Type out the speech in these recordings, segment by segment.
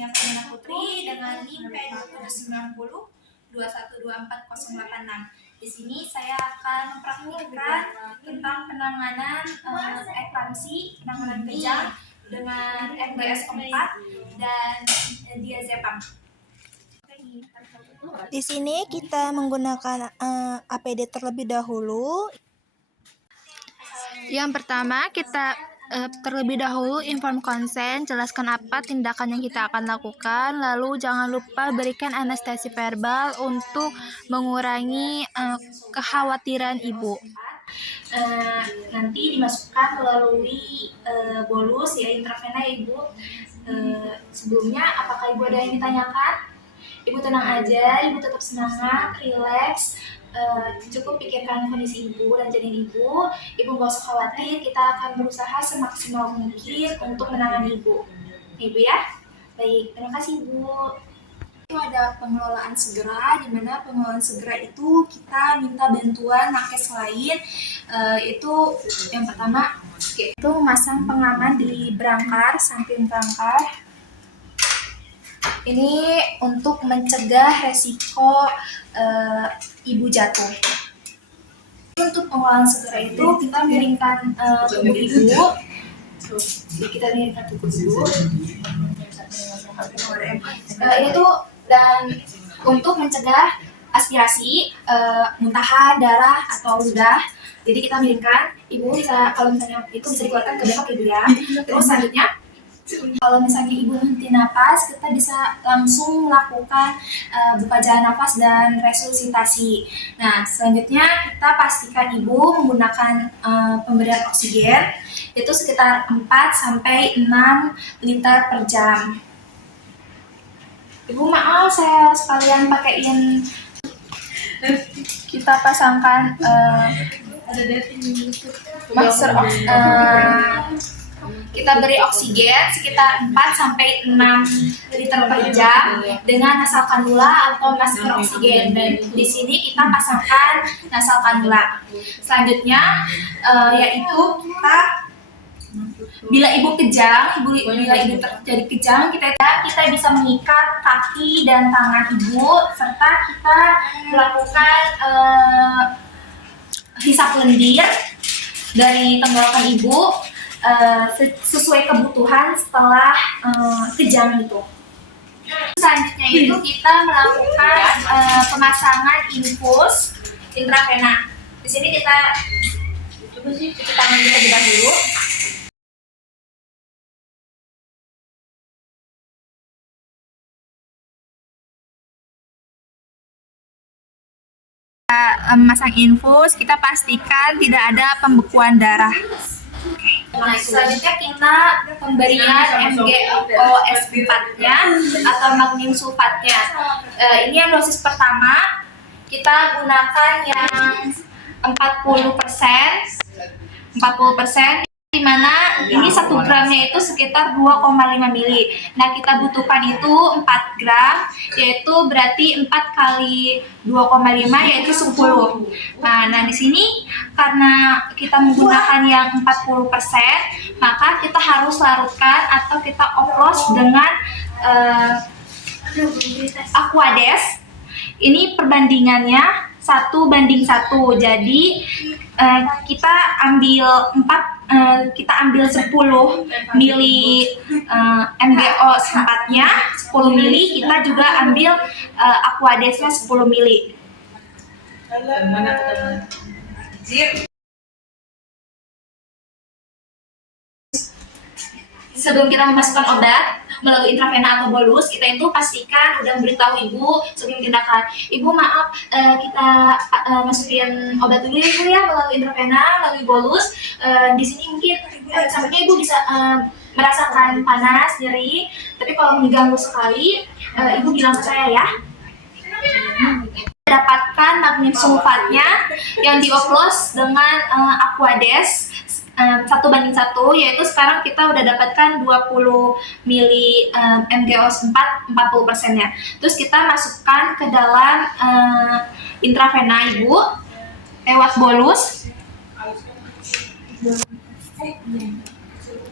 Tasmia Pramana Putri dengan NIM P2790212408. Di sini saya akan mempraktikkan tentang penanganan eklamsi, penanganan kejang dengan MGS 4 dan diazepam. Di sini kita menggunakan APD terlebih dahulu. Yang pertama, kita terlebih dahulu inform konsen, jelaskan apa tindakan yang kita akan lakukan, lalu jangan lupa berikan anestesi verbal untuk mengurangi kekhawatiran ibu. Nanti dimasukkan melalui bolus ya, intravena ya ibu. Sebelumnya apakah ibu ada yang ditanyakan? Ibu tenang aja, ibu tetap semangat, rileks, cukup pikirkan kondisi ibu dan janin ibu. Ibu gak usah khawatir, kita akan berusaha semaksimal mungkin untuk menangani ibu. Ibu ya? Baik, terima kasih ibu. Itu ada pengelolaan segera, di mana pengelolaan segera itu kita minta bantuan nakes lain. Itu yang pertama, yaitu memasang pengaman di berangkar, samping berangkar. Ini untuk mencegah resiko ibu jatuh. Untuk pengelolaan segera itu kita miringkan tubuh ibu. Kita miringkan tubuh ibu. Itu dan untuk mencegah aspirasi, muntahan, darah atau ludah. Jadi kita miringkan, ibu bisa kalau misalnya itu bisa dikeluarkan ke bengkok ibu ya. Terus selanjutnya, kalau misalnya ibu henti napas, kita bisa langsung melakukan buka jalan nafas dan resusitasi. Nah, selanjutnya kita pastikan ibu menggunakan pemberian oksigen itu sekitar 4-6 liter per jam. Ibu maaf, saya sekalian pakaiin, kita pasangkan masker kita beri oksigen sekitar 4-6 liter per jam dengan nasal kanula atau masker oksigen, dan di sini kita pasangkan nasal kanula. Selanjutnya yaitu kita bila ibu kejang, bila ibu terjadi kejang, kita bisa mengikat kaki dan tangan ibu, serta kita melakukan hisap lendir dari tenggorokan ibu sesuai kebutuhan setelah kejang itu. Selanjutnya itu kita melakukan pemasangan infus intravena. Di sini kita cuci tangan kita terlebih dahulu. Memasang infus, kita pastikan tidak ada pembekuan darah. Nah, selanjutnya kita pemberian MgOS 4-nya atau magnesium sulfatnya. Ini yang dosis pertama, kita gunakan yang 40%, di mana ini 1 gramnya itu sekitar 2,5 mili. Nah, kita butuhkan itu 4 gram, yaitu berarti 4 kali 2,5 yaitu 10. Nah di sini karena kita menggunakan yang 40%, maka kita harus larutkan atau kita oplos dengan Aquades. Ini perbandingannya 1:1. Jadi kita ambil 10 mili MgOS 4-nya, 10 mili, kita juga ambil Aquadesnya 10 mili. Sebelum kita memasukkan obat melalui intravena atau bolus, kita itu pastikan udah memberitahu ibu sebelum tindakan. Ibu maaf, kita masukin obat dulu ya ibu ya, melalui intravena, melalui bolus. Di sini mungkin sampai ibu bisa merasakan panas, nyeri, tapi kalau mengganggu sekali, ibu bilang ke saya ya. Dapatkan magnesium sulfatnya yang dioplos dengan Aquades 1:1, yaitu sekarang kita udah dapatkan 20 mili MgOS 4, 40%-nya. Terus kita masukkan ke dalam intravena ibu lewat bolus.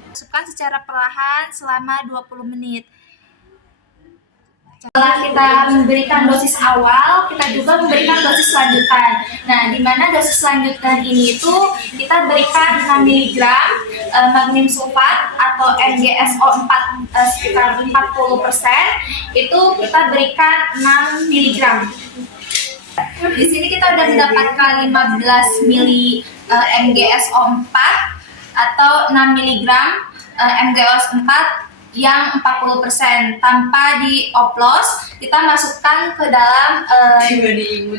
Masukkan secara perlahan selama 20 menit. Setelah kita memberikan dosis awal, kita juga memberikan dosis lanjutan. Nah, di mana dosis lanjutan ini itu kita berikan 6 mg magnesium sulfat atau MgSO4 sekitar 40%, itu kita berikan 6 mg. Di sini kita sudah mendapatkan 15 mili MgSO4 atau 6 mg MgSO4 yang 40% tanpa dioplos. Kita masukkan ke dalam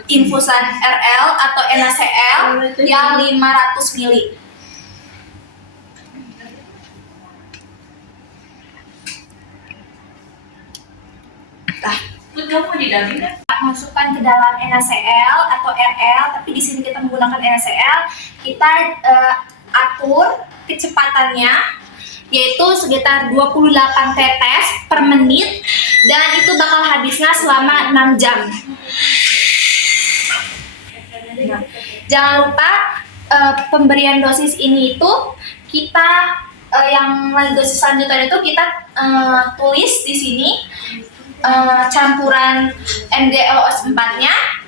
infusan RL atau NaCl yang 500 mili. Masukkan ke dalam NaCl atau RL, tapi di sini kita menggunakan NaCl. Kita atur kecepatannya yaitu sekitar 28 tetes per menit, dan itu bakal habisnya selama 6 jam. Nah, jangan lupa pemberian dosis ini itu kita yang dosis selanjutnya itu kita tulis di sini campuran MgSO4-nya.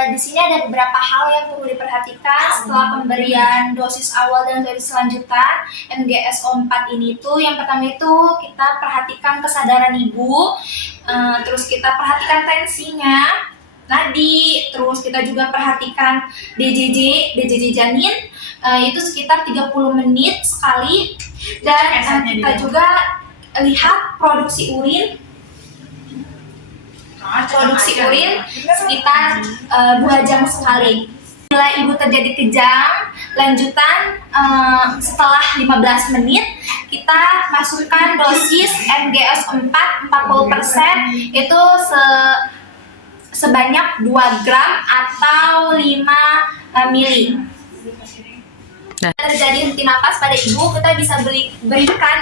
Di sini ada beberapa hal yang perlu diperhatikan setelah pemberian dosis awal dan dosis selanjutan MgSO4 ini tuh. Yang pertama itu kita perhatikan kesadaran ibu, terus kita perhatikan tensinya, nadi, terus kita juga perhatikan DJJ janin, itu sekitar 30 menit sekali, dan kita juga lihat produksi urin sekitar 2 jam sekali. Bila ibu terjadi kejang lanjutan setelah 15 menit, kita masukkan dosis MgSO4 40%, itu sebanyak 2 gram atau 5 mili. Terjadi henti napas pada ibu, kita bisa berikan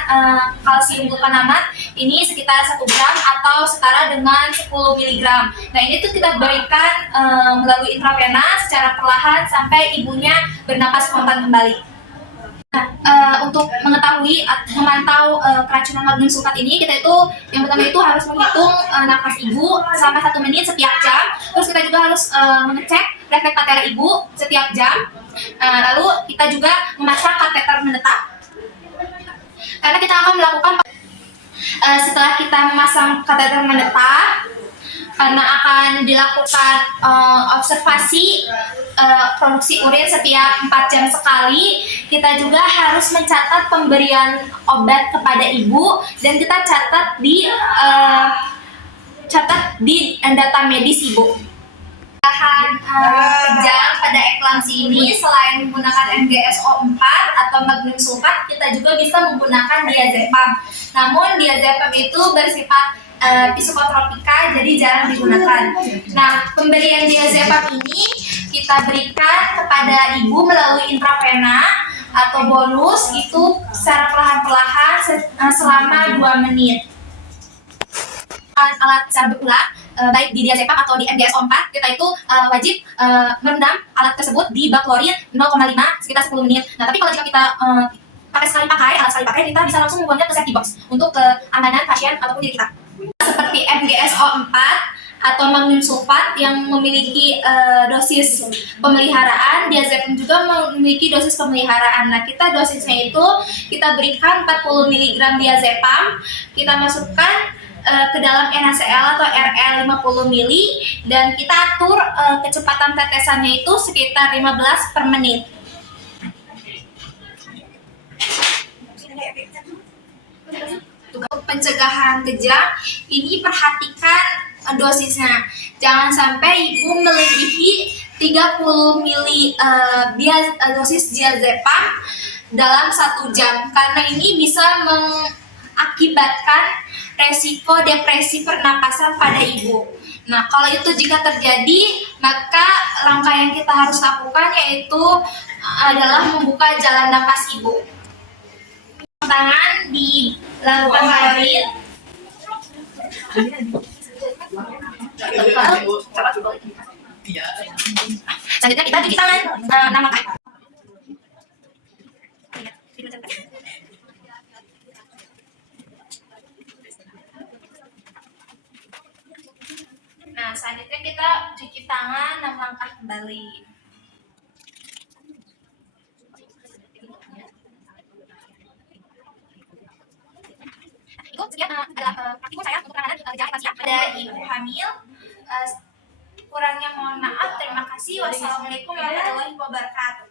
kalsium glutamaat ini sekitar 1 gram atau setara dengan 10 mg. Nah, ini tuh kita berikan melalui intravena secara perlahan sampai ibunya bernapas spontan kembali. Nah, untuk mengetahui atau memantau keracunan magnesium sulfat ini, kita itu yang pertama itu harus menghitung nafas ibu selama 1 menit setiap jam. Terus kita juga harus mengecek refleks patella ibu setiap jam. Lalu kita juga memasang kateter menetap, karena kita akan melakukan setelah kita memasang kateter menetap, karena akan dilakukan observasi produksi urin setiap 4 jam sekali. Kita juga harus mencatat pemberian obat kepada ibu, dan kita catat di data medis ibu. Bahan kejang pada eklamsi ini selain menggunakan MgSO4 atau magnesium sulfat, kita juga bisa menggunakan diazepam. Namun diazepam itu bersifat psikotropika, jadi jarang digunakan. Nah, pemberian diazepam ini kita berikan kepada ibu melalui intravena atau bolus, itu secara perlahan-lahan selama 2 menit. Alat secara berulang, baik di diazepam atau di MgSO4, kita itu wajib merendam alat tersebut di bak klorin 0,5 sekitar 10 menit. Nah, tapi kalau jika kita alat sekali pakai, kita bisa langsung membuangnya ke safety box untuk keamanan pasien ataupun diri kita. Seperti MgSO4 atau magnesium sulfat yang memiliki dosis pemeliharaan, diazepam juga memiliki dosis pemeliharaan. Nah, kita dosisnya itu kita berikan 40 mg diazepam, kita masukkan ke dalam NaCl atau RL 50 mili, dan kita atur kecepatan tetesannya itu sekitar 15 per menit. Untuk pencegahan kejang ini perhatikan dosisnya. Jangan sampai ibu melebihi 30 mili dosis diazepam dalam 1 jam, karena ini bisa mengakibatkan resiko depresi pernapasan pada ibu. Nah, kalau itu jika terjadi, maka langkah yang kita harus lakukan yaitu adalah membuka jalan napas ibu. Tangan di larutan klorin. Selanjutnya kita cuci tangan 6 langkah. selanjutnya kita cuci tangan 6 langkah kembali. Itu sekian adalah praktikum saya untuk penanganan gejala lansia pada ibu hamil. Kurangnya mohon maaf. Terima kasih. Wassalamualaikum warahmatullahi wabarakatuh.